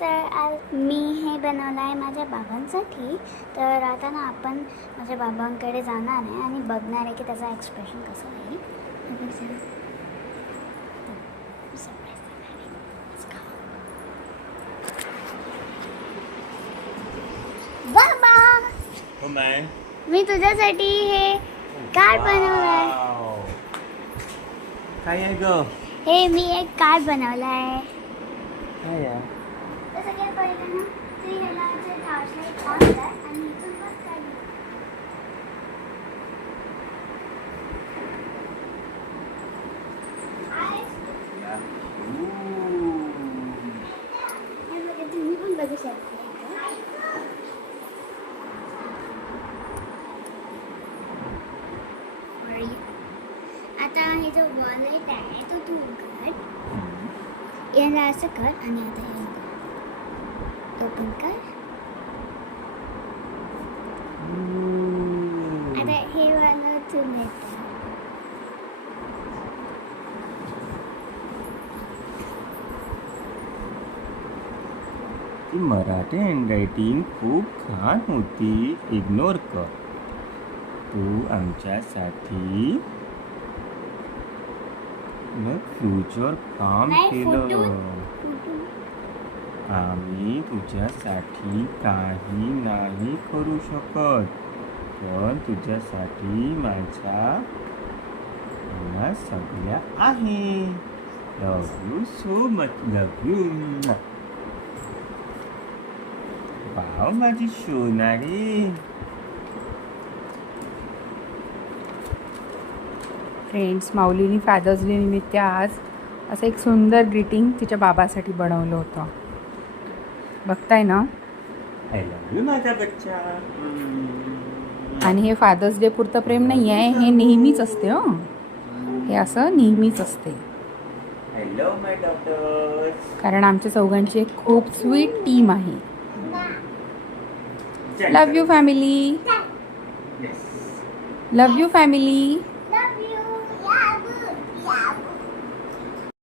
तर आज मी हे बनवलं आहे माझ्या बाबांसाठी. तर आता ना आपण माझ्या बाबांकडे जाणार आहे आणि बघणार आहे की त्याचा एक्सप्रेशन कसं आहे. बाबा, हो माय. मी तुझ्यासाठी हे कार्ड बनवलं आहे. काय आहे ग? हे मी एक कार्ड बनवलं आहे. काय आहे? तर सगळ्यात पहिलं ना ते ह्याला टॉर्चलाईट ऑन कर आणि इथून बघ काय तुम्ही पण बघू शकता. आता हे जो वॉलेट आहे तो तू उघड, याला असं कर आणि आता हे ओपन कर. आता हे वाला तू नेट ती मराठी हँडरायटिंग खूप छान होती. इग्नोर कर. तू आमच्यासाठी फ्युचर काम नाही, केलं. आम्ही तुझ्यासाठी काही नाही करू शकत, पण तुझ्यासाठी माझ्या सगळ्या आहे. Love you so much. Love you. Wow माझी सोनारी. फ्रेंड्स, माऊलीनी फादर्स डे निमित्त आज असं एक सुंदर ग्रीटिंग तिच्या बाबासाठी बनवलं होतं. बघताय ना. आय लव यू माझा बच्चा. आणि हे फादर्स डे पुरतं प्रेम नाही आहे, हे नेहमीच असते. हे असं नेहमीच असते. I love my daughter. कारण आमच्या चौघांची एक खूप स्वीट टीम आहे. Love you family. Love you family.